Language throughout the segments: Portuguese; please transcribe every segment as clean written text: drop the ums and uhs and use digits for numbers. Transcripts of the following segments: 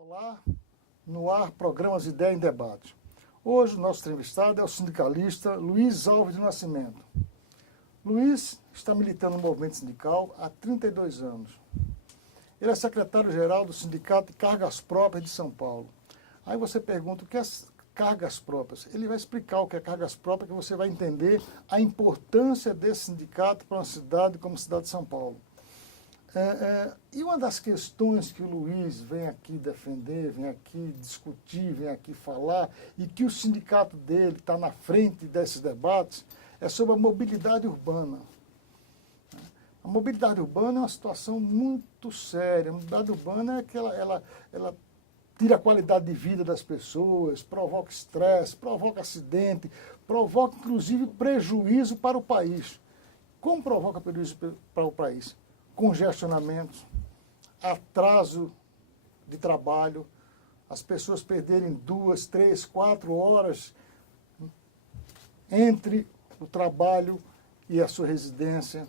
Olá, no ar, programas Ideia em Debate. Hoje o nosso entrevistado é o sindicalista Luiz Alves de Nascimento. Luiz está militando no movimento sindical há 32 anos. Ele é secretário-geral do Sindicato de Cargas Próprias de São Paulo. Aí você pergunta o que é cargas próprias. Ele vai explicar o que é cargas próprias, que você vai entender a importância desse sindicato para uma cidade como a cidade de São Paulo. E uma das questões que o Luiz vem aqui defender, vem aqui discutir, vem aqui falar, e que o sindicato dele está na frente desses debates, é sobre a mobilidade urbana. A mobilidade urbana é uma situação muito séria. A mobilidade urbana é que ela tira a qualidade de vida das pessoas, provoca estresse, provoca acidente, provoca inclusive prejuízo para o país. Como provoca prejuízo para o país? Congestionamentos, atraso de trabalho, as pessoas perderem 2, 3, 4 horas entre o trabalho e a sua residência.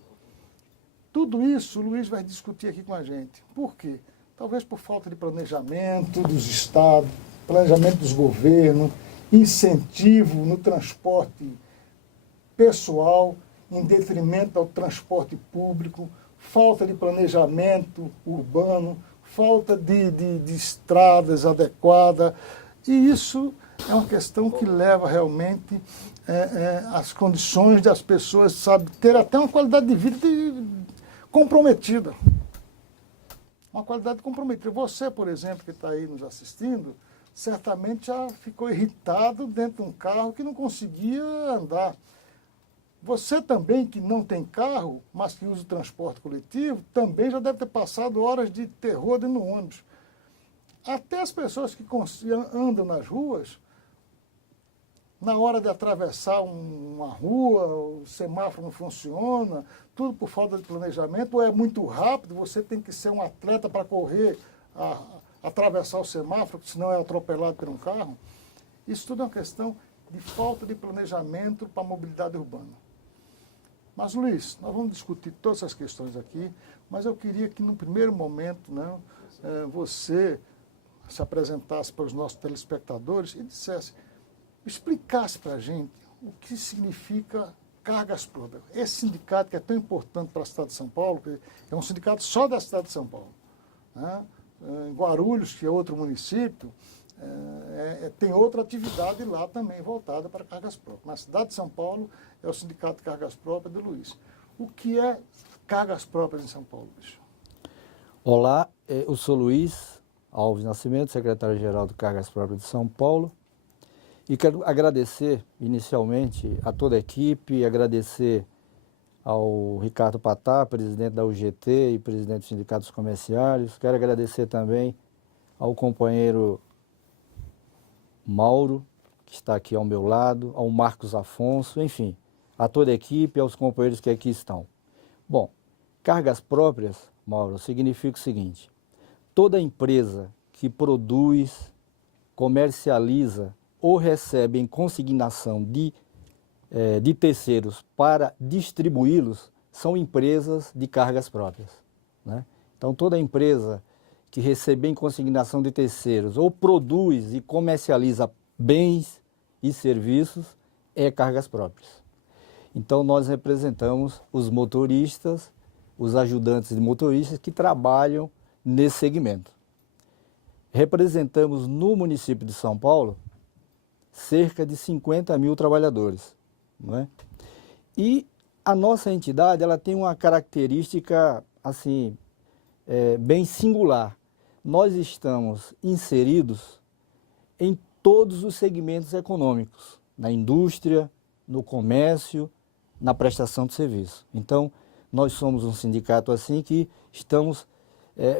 Tudo isso o Luiz vai discutir aqui com a gente. Por quê? Talvez por falta de planejamento dos estados, planejamento dos governos, incentivo no transporte pessoal em detrimento ao transporte público, falta de planejamento urbano, falta de estradas adequadas. E isso é uma questão que leva realmente às condições das pessoas, sabe, ter até uma qualidade de vida comprometida. Uma qualidade comprometida. Você, por exemplo, que está aí nos assistindo, certamente já ficou irritado dentro de um carro que não conseguia andar. Você também, que não tem carro, mas que usa o transporte coletivo, também já deve ter passado horas de terror dentro do ônibus. Até as pessoas que andam nas ruas, na hora de atravessar uma rua, o semáforo não funciona, tudo por falta de planejamento, ou é muito rápido, você tem que ser um atleta para correr, atravessar o semáforo, senão é atropelado por um carro. Isso tudo é uma questão de falta de planejamento para a mobilidade urbana. Mas, Luiz, nós vamos discutir todas essas questões aqui, mas eu queria que, no primeiro momento, você se apresentasse para os nossos telespectadores e dissesse, explicasse para a gente o que significa cargas próprias. Esse sindicato que é tão importante para a cidade de São Paulo, que é um sindicato só da cidade de São Paulo. Em Guarulhos, que é outro município, tem outra atividade lá também voltada para cargas próprias. Na cidade de São Paulo é o Sindicato de Cargas Próprias de Luiz. O que é cargas próprias em São Paulo, Luiz? Olá, eu sou Luiz Alves Nascimento, secretário-geral do Cargas Próprias de São Paulo. E quero agradecer inicialmente a toda a equipe, agradecer ao Ricardo Patá, presidente da UGT e presidente do Sindicato dos Comerciários. Quero agradecer também ao companheiro Mauro, que está aqui ao meu lado, ao Marcos Afonso, enfim, a toda a equipe e aos companheiros que aqui estão. Bom, cargas próprias, Mauro, significa o seguinte: toda empresa que produz, comercializa ou recebe em consignação de terceiros para distribuí-los são empresas de cargas próprias, né? Então, toda empresa que receber em consignação de terceiros ou produz e comercializa bens e serviços é cargas próprias. Então, nós representamos os motoristas, os ajudantes de motoristas que trabalham nesse segmento. Representamos no município de São Paulo cerca de 50 mil trabalhadores, não é? E a nossa entidade ela tem uma característica assim, bem singular. Nós estamos inseridos em todos os segmentos econômicos, na indústria, no comércio, na prestação de serviço. Então, nós somos um sindicato assim que estamos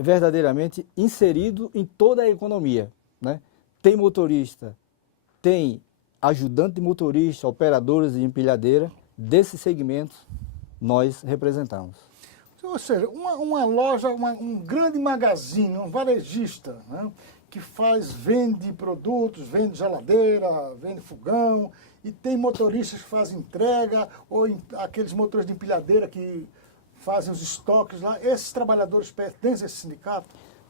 verdadeiramente inseridos em toda a economia, né? Tem motorista, tem ajudante de motorista, operadores de empilhadeira, desses segmentos nós representamos. Ou seja, uma loja, um grande magazine, um varejista, né, que vende produtos, vende geladeira, vende fogão, e tem motoristas que fazem entrega, ou aqueles motores de empilhadeira que fazem os estoques lá. Esses trabalhadores pertencem a esse sindicato?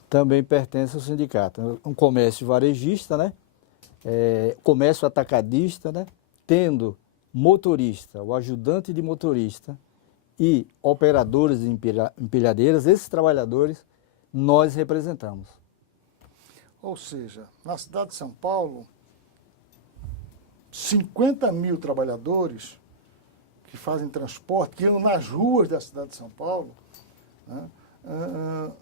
Também pertence ao sindicato. Um comércio varejista, né? Comércio atacadista, né? Tendo motorista, o ajudante de motorista e operadores de empilhadeiras, esses trabalhadores nós representamos. Ou seja, na cidade de São Paulo, 50 mil trabalhadores que fazem transporte, que andam nas ruas da cidade de São Paulo, né,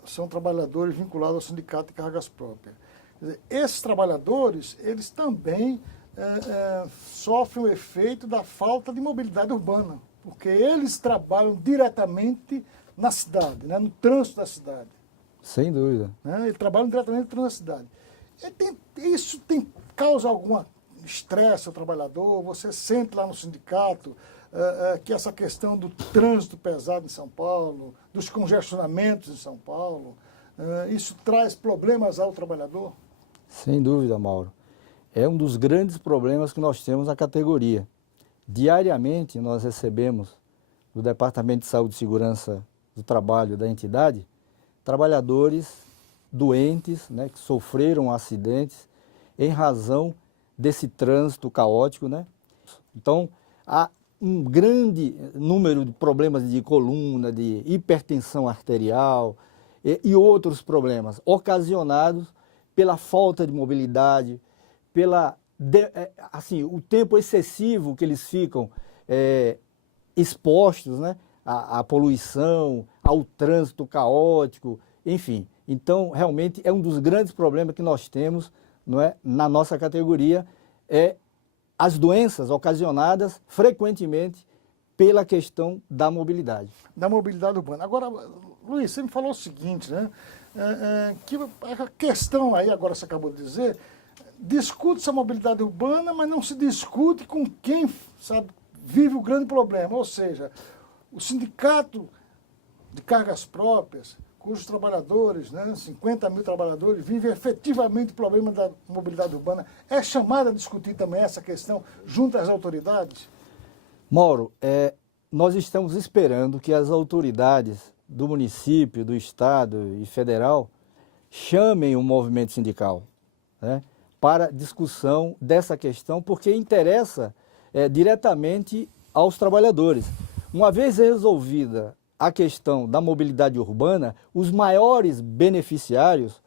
são trabalhadores vinculados ao sindicato de cargas próprias. Quer dizer, esses trabalhadores, eles também sofrem o efeito da falta de mobilidade urbana, porque eles trabalham diretamente na cidade, né, no trânsito da cidade. Sem dúvida. Né, eles trabalham diretamente no trânsito da cidade. Isso causa algum estresse ao trabalhador? Você sente lá no sindicato que essa questão do trânsito pesado em São Paulo, dos congestionamentos em São Paulo, isso traz problemas ao trabalhador? Sem dúvida, Mauro. É um dos grandes problemas que nós temos na categoria. Diariamente nós recebemos do Departamento de Saúde e Segurança do Trabalho da entidade trabalhadores doentes, né, que sofreram acidentes em razão desse trânsito caótico, né? Então, há um grande número de problemas de coluna, de hipertensão arterial e outros problemas ocasionados pela falta de mobilidade, o tempo excessivo que eles ficam expostos, né, à poluição, ao trânsito caótico, enfim. Então, realmente, é um dos grandes problemas que nós temos, não é, na nossa categoria, as doenças ocasionadas frequentemente pela questão da mobilidade. Da mobilidade urbana. Agora, Luiz, você me falou o seguinte, né? Que a questão aí, agora você acabou de dizer, discute-se a mobilidade urbana, mas não se discute com quem, sabe, vive o grande problema. Ou seja, o sindicato de cargas próprias, cujos trabalhadores, né, 50 mil trabalhadores, vivem efetivamente o problema da mobilidade urbana, é chamado a discutir também essa questão junto às autoridades? Mauro, nós estamos esperando que as autoridades do município, do estado e federal chamem o movimento sindical, né, para discussão dessa questão, porque interessa diretamente aos trabalhadores. Uma vez resolvida a questão da mobilidade urbana, os maiores beneficiários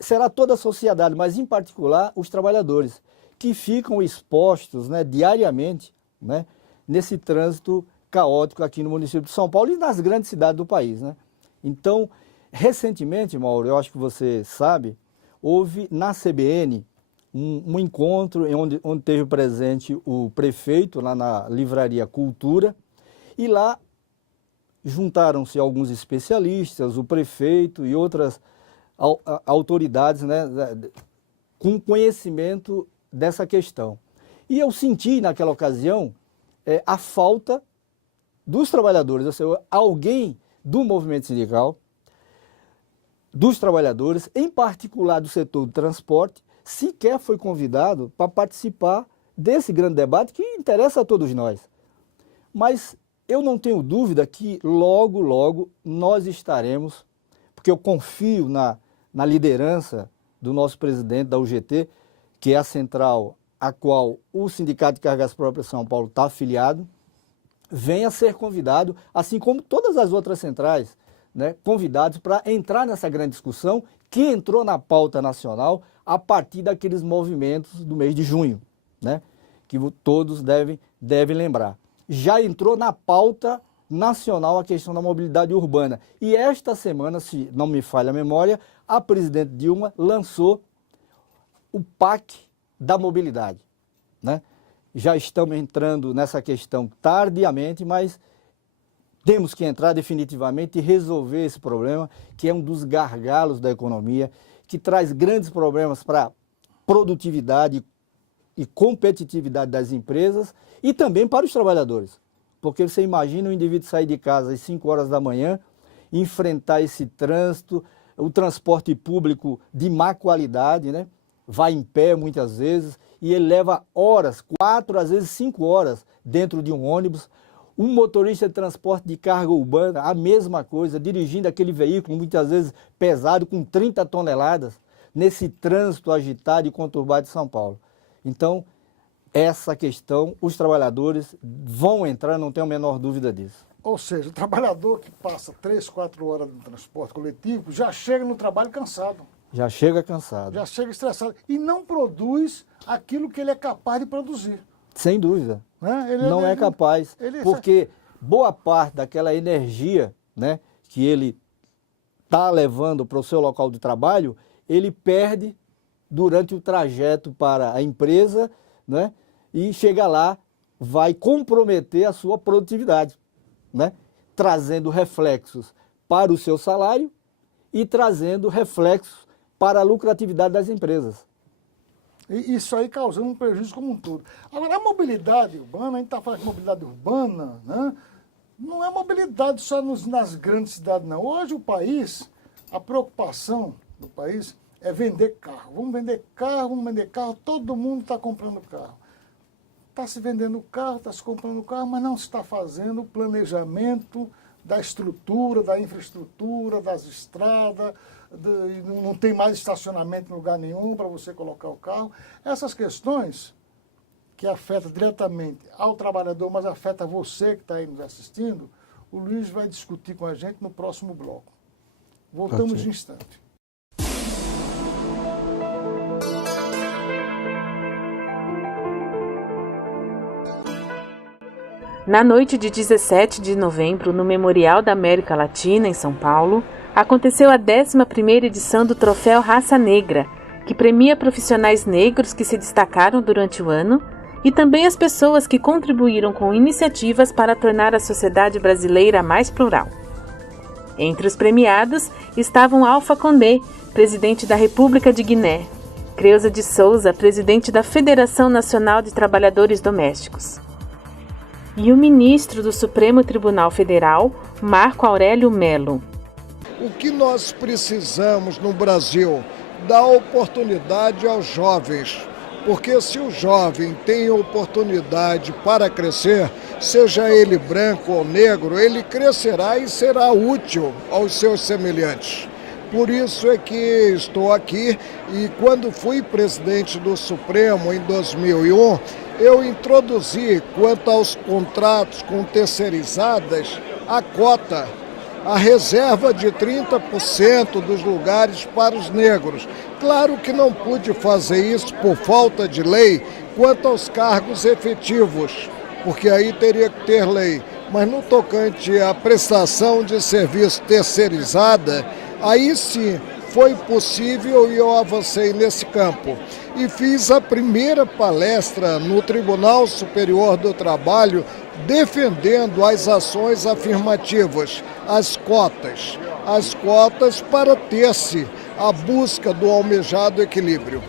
será toda a sociedade, mas em particular os trabalhadores, que ficam expostos, né, diariamente, né, nesse trânsito caótico aqui no município de São Paulo e nas grandes cidades do país, né? Então, recentemente, Mauro, eu acho que você sabe, houve na CBN um encontro onde teve presente o prefeito, lá na Livraria Cultura, e lá juntaram-se alguns especialistas, o prefeito e outras autoridades, né, com conhecimento dessa questão. E eu senti naquela ocasião a falta dos trabalhadores, ou seja, alguém do movimento sindical, dos trabalhadores, em particular do setor do transporte, sequer foi convidado para participar desse grande debate que interessa a todos nós. Mas eu não tenho dúvida que logo, logo nós estaremos, porque eu confio na liderança do nosso presidente da UGT, que é a central a qual o Sindicato de Cargas Próprias São Paulo está afiliado, venha ser convidado, assim como todas as outras centrais, né, convidados para entrar nessa grande discussão que entrou na pauta nacional a partir daqueles movimentos do mês de junho, né, que todos devem lembrar. Já entrou na pauta nacional a questão da mobilidade urbana. E esta semana, se não me falha a memória, a presidente Dilma lançou o PAC da mobilidade, né? Já estamos entrando nessa questão tardiamente, mas temos que entrar definitivamente e resolver esse problema, que é um dos gargalos da economia, que traz grandes problemas para a produtividade e competitividade das empresas e também para os trabalhadores. Porque você imagina o indivíduo sair de casa às 5 horas da manhã, enfrentar esse trânsito, o transporte público de má qualidade, né? Vai em pé muitas vezes e ele leva horas, 4 às vezes 5 horas dentro de um ônibus. Um motorista de transporte de carga urbana, a mesma coisa, dirigindo aquele veículo muitas vezes pesado, com 30 toneladas, nesse trânsito agitado e conturbado de São Paulo. Então, essa questão, os trabalhadores vão entrar, não tenho a menor dúvida disso. Ou seja, o trabalhador que passa 3, 4 horas no transporte coletivo já chega no trabalho cansado. Já chega cansado. Já chega estressado. E não produz aquilo que ele é capaz de produzir. Sem dúvida. Né? Não é capaz. Porque boa parte daquela energia, né, que ele está levando para o seu local de trabalho, ele perde durante o trajeto para a empresa, né, e chega lá, vai comprometer a sua produtividade, né, trazendo reflexos para o seu salário e trazendo reflexos para a lucratividade das empresas. E isso aí causando um prejuízo como um todo. Agora, a mobilidade urbana, a gente está falando de mobilidade urbana, né? Não é mobilidade só nas grandes cidades, não. Hoje o país, a preocupação do país é vender carro. Vamos vender carro, todo mundo está comprando carro. Está se vendendo carro, está se comprando carro, mas não se está fazendo o planejamento da estrutura, da infraestrutura, das estradas, não tem mais estacionamento em lugar nenhum para você colocar o carro. Essas questões que afetam diretamente ao trabalhador, mas afeta você que está aí nos assistindo, o Luiz vai discutir com a gente no próximo bloco. Voltamos em instante. Na noite de 17 de novembro, no Memorial da América Latina, em São Paulo, aconteceu a 11ª edição do Troféu Raça Negra, que premia profissionais negros que se destacaram durante o ano e também as pessoas que contribuíram com iniciativas para tornar a sociedade brasileira mais plural. Entre os premiados estavam Alpha Condé, presidente da República de Guiné, Creuza de Souza, presidente da Federação Nacional de Trabalhadores Domésticos, e o ministro do Supremo Tribunal Federal, Marco Aurélio Mello. O que nós precisamos no Brasil? Dar oportunidade aos jovens, porque se o jovem tem oportunidade para crescer, seja ele branco ou negro, ele crescerá e será útil aos seus semelhantes. Por isso é que estou aqui e quando fui presidente do Supremo em 2001, eu introduzi, quanto aos contratos com terceirizadas, a cota, a reserva de 30% dos lugares para os negros. Claro que não pude fazer isso por falta de lei quanto aos cargos efetivos, porque aí teria que ter lei. Mas no tocante à prestação de serviço terceirizada, aí sim foi possível e eu avancei nesse campo. E fiz a primeira palestra no Tribunal Superior do Trabalho defendendo as ações afirmativas, as cotas para ter-se a busca do almejado equilíbrio.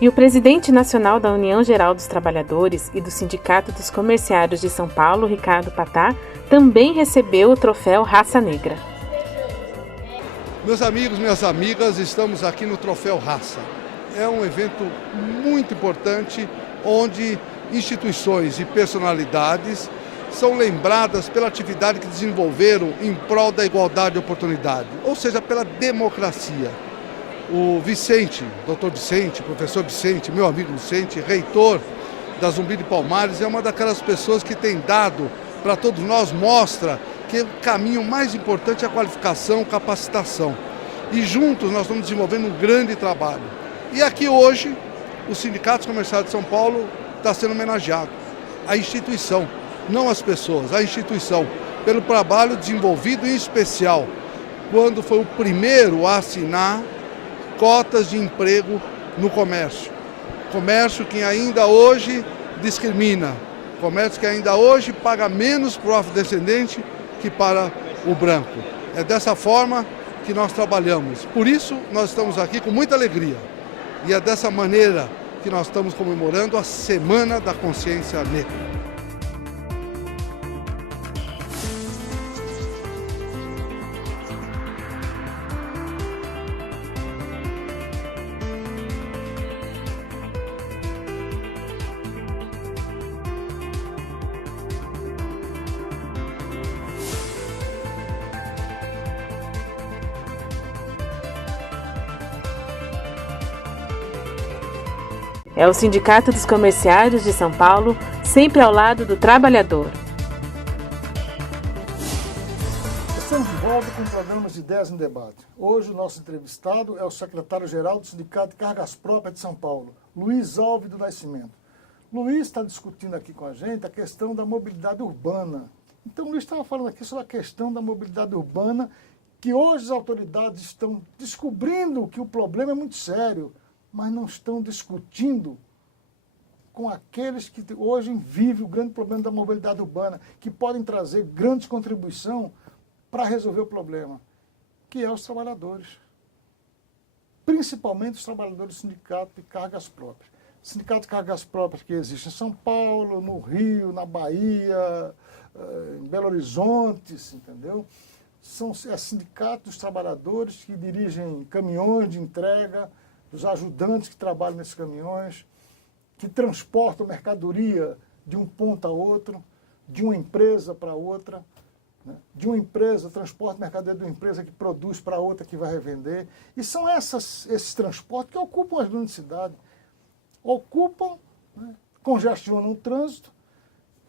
E o presidente nacional da União Geral dos Trabalhadores e do Sindicato dos Comerciários de São Paulo, Ricardo Patá, também recebeu o troféu Raça Negra. Meus amigos, minhas amigas, estamos aqui no Troféu Raça. É um evento muito importante onde instituições e personalidades são lembradas pela atividade que desenvolveram em prol da igualdade de oportunidade, ou seja, pela democracia. O Vicente, doutor Vicente, professor Vicente, meu amigo Vicente, reitor da Zumbi de Palmares, é uma daquelas pessoas que tem dado para todos nós, mostra que o caminho mais importante é a qualificação, capacitação. E juntos nós estamos desenvolvendo um grande trabalho. E aqui hoje, o Sindicato Comercial de São Paulo está sendo homenageado. A instituição, não as pessoas, a instituição, pelo trabalho desenvolvido em especial, quando foi o primeiro a assinar cotas de emprego no comércio. Comércio que ainda hoje discrimina, comércio que ainda hoje paga menos para o afrodescendente que para o branco. É dessa forma que nós trabalhamos. Por isso, nós estamos aqui com muita alegria. E é dessa maneira que nós estamos comemorando a Semana da Consciência Negra. É o Sindicato dos Comerciários de São Paulo, sempre ao lado do trabalhador. Estamos de volta com o programa de Ideias em Debate. Hoje o nosso entrevistado é o secretário-geral do Sindicato de Cargas Próprias de São Paulo, Luiz Alves do Nascimento. Luiz está discutindo aqui com a gente a questão da mobilidade urbana. Então, o Luiz estava falando aqui sobre a questão da mobilidade urbana, que hoje as autoridades estão descobrindo que o problema é muito sério, mas não estão discutindo com aqueles que hoje vivem o grande problema da mobilidade urbana, que podem trazer grande contribuição para resolver o problema, que é os trabalhadores. Principalmente os trabalhadores do Sindicato de Cargas Próprias. Sindicato de Cargas Próprias que existe em São Paulo, no Rio, na Bahia, em Belo Horizonte, entendeu? É sindicato dos trabalhadores que dirigem caminhões de entrega, dos ajudantes que trabalham nesses caminhões, que transportam mercadoria de um ponto a outro, de uma empresa para outra, né? De uma empresa, transporta mercadoria de uma empresa que produz para outra que vai revender. E são esses transportes que ocupam as grandes cidades. Ocupam, né? Congestionam o trânsito,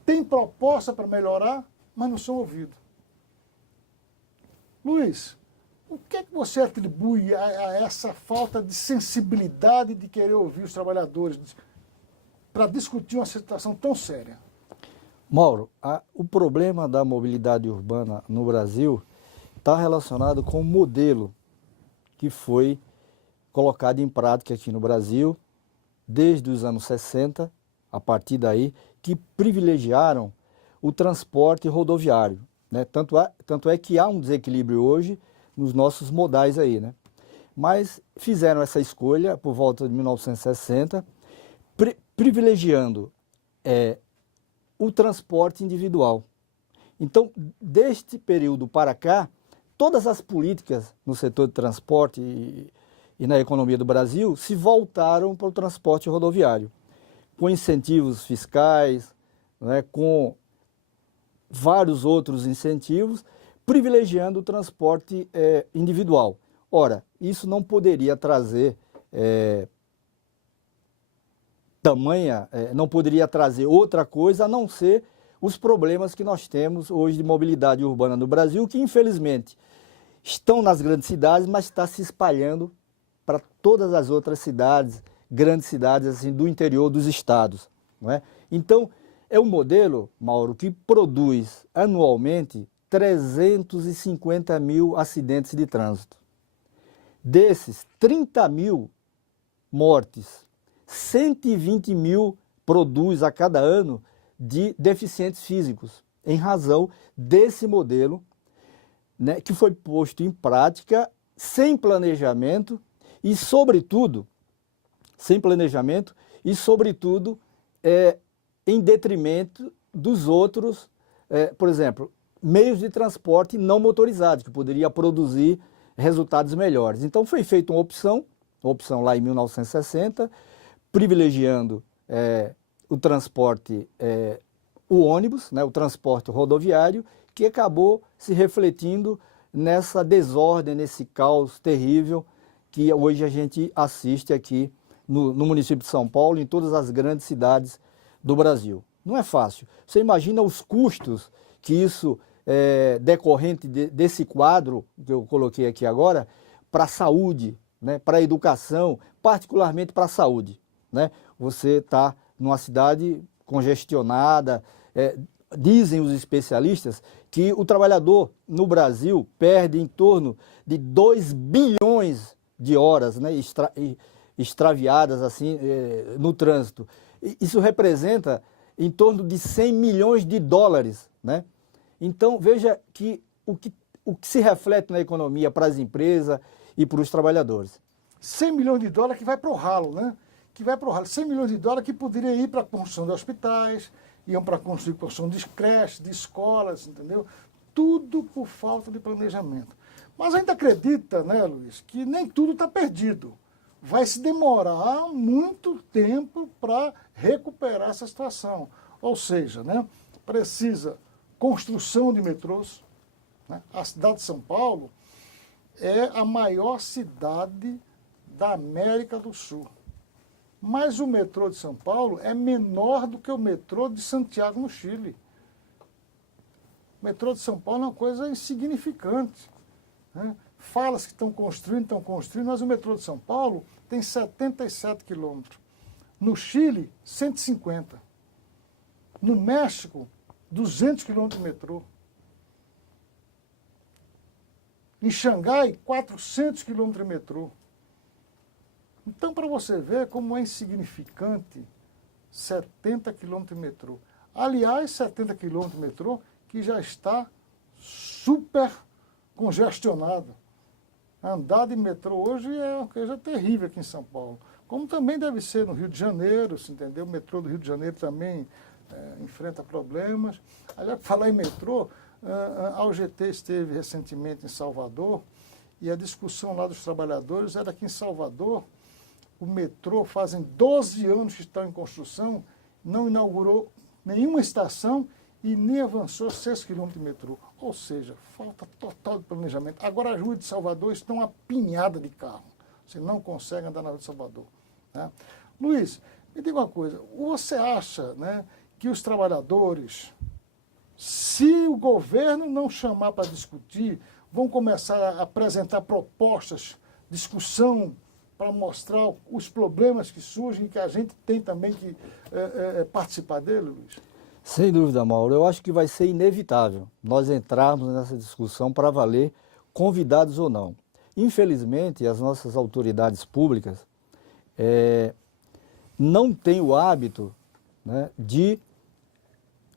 têm proposta para melhorar, mas não são ouvidos. Luiz, o que é que você atribui a essa falta de sensibilidade de querer ouvir os trabalhadores para discutir uma situação tão séria? Mauro, o problema da mobilidade urbana no Brasil está relacionado com o modelo que foi colocado em prática aqui no Brasil desde os anos 60, a partir daí, que privilegiaram o transporte rodoviário, né? Tanto é que há um desequilíbrio hoje nos nossos modais aí, né? Mas fizeram essa escolha por volta de 1960, privilegiando o transporte individual. Então, deste período para cá, todas as políticas no setor de transporte e na economia do Brasil se voltaram para o transporte rodoviário, com incentivos fiscais, né, com vários outros incentivos, privilegiando o transporte individual. Ora, isso não poderia trazer não poderia trazer outra coisa a não ser os problemas que nós temos hoje de mobilidade urbana no Brasil, que infelizmente estão nas grandes cidades, mas está se espalhando para todas as outras cidades, grandes cidades assim, do interior dos estados, não é? Então, é um modelo, Mauro, que produz anualmente 350 mil acidentes de trânsito. Desses, 30 mil mortes, 120 mil produz a cada ano de deficientes físicos, em razão desse modelo, né, que foi posto em prática sem planejamento e, sobretudo, em detrimento dos outros, por exemplo, meios de transporte não motorizados, que poderia produzir resultados melhores. Então foi feita uma opção lá em 1960, privilegiando o transporte, o ônibus, né, o transporte rodoviário, que acabou se refletindo nessa desordem, nesse caos terrível que hoje a gente assiste aqui no município de São Paulo, em todas as grandes cidades do Brasil. Não é fácil. Você imagina os custos que isso, decorrente desse quadro que eu coloquei aqui agora, para a saúde, né, para a educação, particularmente para a saúde, né? Você está numa cidade congestionada, dizem os especialistas que o trabalhador no Brasil perde em torno de 2 bilhões de horas, né, extraviadas assim, no trânsito. Isso representa em torno de 100 milhões de dólares, né? Então, veja que o que se reflete na economia para as empresas e para os trabalhadores. 100 milhões de dólares que vai para o ralo, né? Que vai para o ralo. 100 milhões de dólares que poderiam ir para a construção de hospitais, iam para a construção de creches, de escolas, entendeu? Tudo por falta de planejamento. Mas ainda acredita, né, Luiz, que nem tudo está perdido. Vai se demorar muito tempo para recuperar essa situação. Ou seja, né, precisa construção de metrôs. Né? A cidade de São Paulo é a maior cidade da América do Sul. Mas o metrô de São Paulo é menor do que o metrô de Santiago, no Chile. O metrô de São Paulo é uma coisa insignificante, né? Fala-se que estão construindo, mas o metrô de São Paulo tem 77 quilômetros. No Chile, 150. No México, 200 quilômetros de metrô. Em Xangai, 400 quilômetros de metrô. Então, para você ver como é insignificante 70 quilômetros de metrô. Aliás, 70 quilômetros de metrô que já está super congestionado. Andar de metrô hoje é uma coisa terrível aqui em São Paulo. Como também deve ser no Rio de Janeiro, se entendeu? O metrô do Rio de Janeiro também enfrenta problemas. Aliás, para falar em metrô, a UGT esteve recentemente em Salvador e a discussão lá dos trabalhadores era que em Salvador o metrô fazem 12 anos que está em construção, não inaugurou nenhuma estação e nem avançou 6 quilômetros de metrô. Ou seja, falta total de planejamento. Agora as ruas de Salvador estão apinhadas de carro. Você não consegue andar na rua de Salvador. Né? Luiz, me diga uma coisa. Você acha, né, que os trabalhadores, se o governo não chamar para discutir, vão começar a apresentar propostas, discussão, para mostrar os problemas que surgem, que a gente tem também que participar dele, Luiz? Sem dúvida, Mauro. Eu acho que vai ser inevitável nós entrarmos nessa discussão para valer, convidados ou não. Infelizmente, as nossas autoridades públicas não têm o hábito, né, de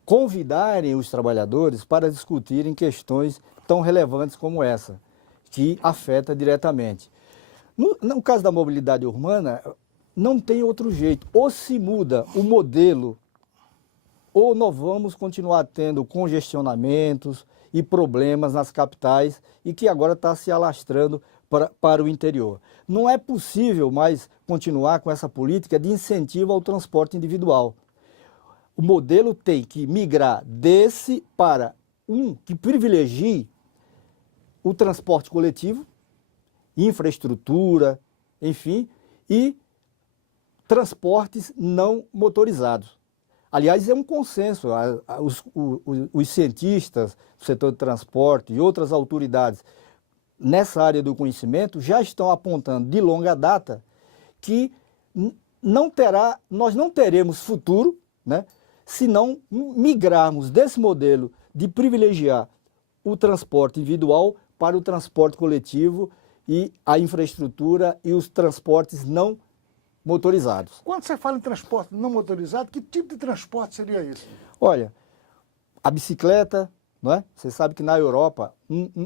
convidarem os trabalhadores para discutirem questões tão relevantes como essa, que afeta diretamente. No caso da mobilidade urbana, não tem outro jeito. Ou se muda o modelo, ou nós vamos continuar tendo congestionamentos e problemas nas capitais e que agora está se alastrando para o interior. Não é possível mais continuar com essa política de incentivo ao transporte individual. O modelo tem que migrar desse para um que privilegie o transporte coletivo, infraestrutura, enfim, e transportes não motorizados. Aliás, é um consenso. Os cientistas do setor de transporte e outras autoridades nessa área do conhecimento já estão apontando de longa data que nós não teremos futuro, né, se não migrarmos desse modelo de privilegiar o transporte individual para o transporte coletivo e a infraestrutura e os transportes não motorizados. Quando você fala em transporte não motorizado, que tipo de transporte seria isso? Olha, a bicicleta, não é? Você sabe que na Europa,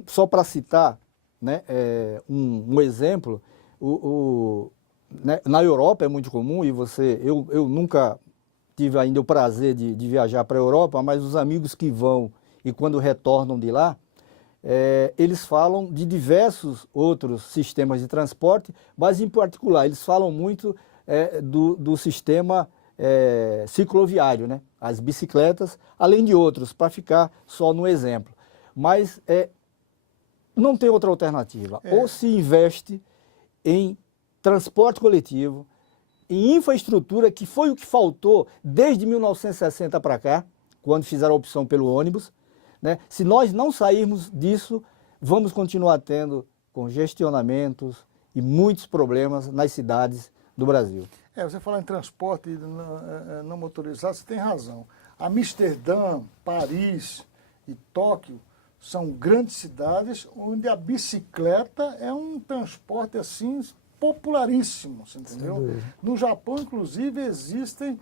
só para citar, né, um exemplo, né, na Europa é muito comum, e eu nunca tive ainda o prazer de viajar para a Europa, mas os amigos que vão e quando retornam de lá, eles falam de diversos outros sistemas de transporte, mas em particular eles falam muito do sistema cicloviário, né? As bicicletas, além de outros, para ficar só no exemplo. Mas não tem outra alternativa. Ou se investe em transporte coletivo, em infraestrutura, que foi o que faltou desde 1960 para cá, quando fizeram a opção pelo ônibus, né? Se nós não sairmos disso, vamos continuar tendo congestionamentos e muitos problemas nas cidades do Brasil. Você fala em transporte não motorizado, você tem razão. Amsterdã, Paris e Tóquio são grandes cidades onde a bicicleta é um transporte assim popularíssimo, você entendeu? No Japão, inclusive, existem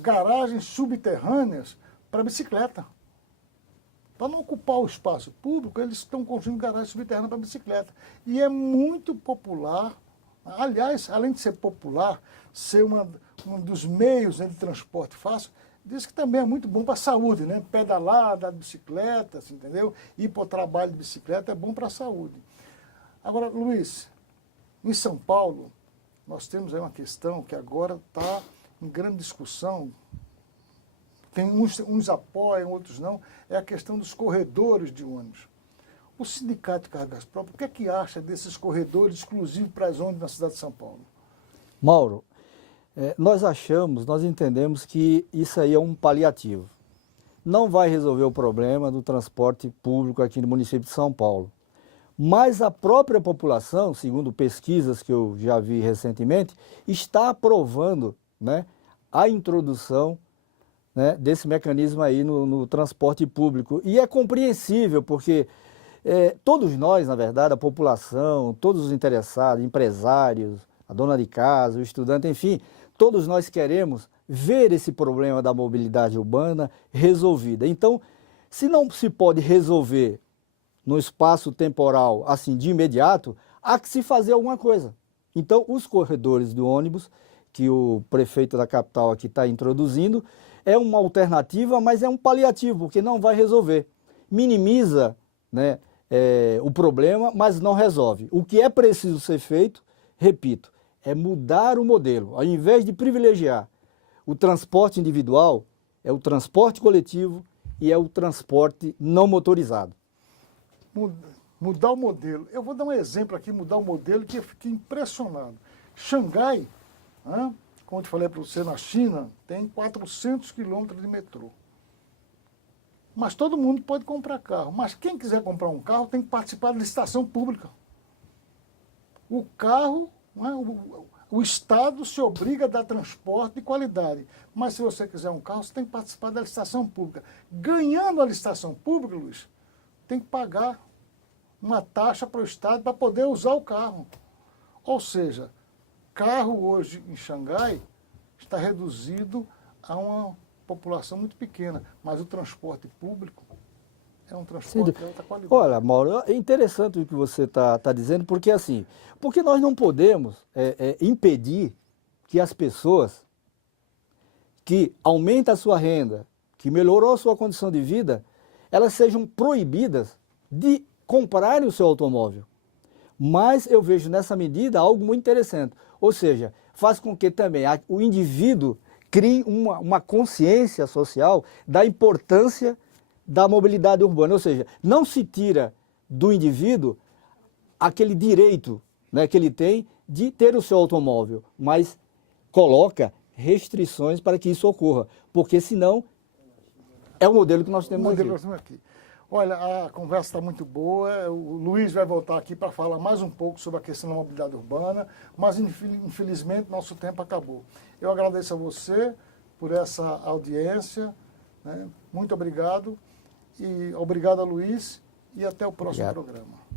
garagens subterrâneas para bicicleta. Para não ocupar o espaço público, eles estão construindo garagens subterrâneas para bicicleta. E é muito popular. Aliás, além de ser popular, ser um dos meios, né, de transporte fácil, diz que também é muito bom para a saúde, né? Pedalar, dar de bicicleta, assim, entendeu? Ir para o trabalho de bicicleta é bom para a saúde. Agora, Luiz, em São Paulo, nós temos aí uma questão que agora está em grande discussão. Tem uns apoiam, outros não, é a questão dos corredores de ônibus. O Sindicato de Cargas Próprias, o que acha desses corredores exclusivos para as ônibus na cidade de São Paulo? Mauro, Nós entendemos que isso aí é um paliativo. Não vai resolver o problema do transporte público aqui no município de São Paulo. Mas a própria população, segundo pesquisas que eu já vi recentemente, está aprovando, né, a introdução, né, desse mecanismo aí no transporte público. E é compreensível, porque todos nós, na verdade, a população, todos os interessados, empresários, a dona de casa, o estudante, enfim, todos nós queremos ver esse problema da mobilidade urbana resolvida. Então, se não se pode resolver no espaço temporal assim de imediato, há que se fazer alguma coisa. Então, os corredores do ônibus, que o prefeito da capital aqui está introduzindo, é uma alternativa, mas é um paliativo, porque não vai resolver. Minimiza, né, o problema, mas não resolve. O que é preciso ser feito, repito, é mudar o modelo. Ao invés de privilegiar o transporte individual, é o transporte coletivo e é o transporte não motorizado. Mudar o modelo. Eu vou dar um exemplo aqui, mudar o modelo, que eu fiquei impressionado. Xangai, né, como eu te falei para você, na China, tem 400 quilômetros de metrô. Mas todo mundo pode comprar carro. Mas quem quiser comprar um carro tem que participar da licitação pública. O carro, né, o Estado se obriga a dar transporte de qualidade. Mas se você quiser um carro, você tem que participar da licitação pública. Ganhando a licitação pública, Luiz, tem que pagar uma taxa para o Estado para poder usar o carro. Ou seja, carro hoje em Xangai está reduzido a uma população muito pequena, mas o transporte público é um transporte de alta qualidade. Olha, Mauro, é interessante o que você está dizendo, porque assim, porque nós não podemos impedir que as pessoas que aumentam a sua renda, que melhorou a sua condição de vida, elas sejam proibidas de comprarem o seu automóvel. Mas eu vejo nessa medida algo muito interessante, ou seja, faz com que também o indivíduo crie uma consciência social da importância da mobilidade urbana, ou seja, não se tira do indivíduo aquele direito, né, que ele tem de ter o seu automóvel, mas coloca restrições para que isso ocorra, porque senão é o modelo que nós temos aqui. Olha, a conversa está muito boa, o Luiz vai voltar aqui para falar mais um pouco sobre a questão da mobilidade urbana, mas infelizmente nosso tempo acabou. Eu agradeço a você por essa audiência, né? Muito obrigado, e obrigado a Luiz, e até o próximo programa.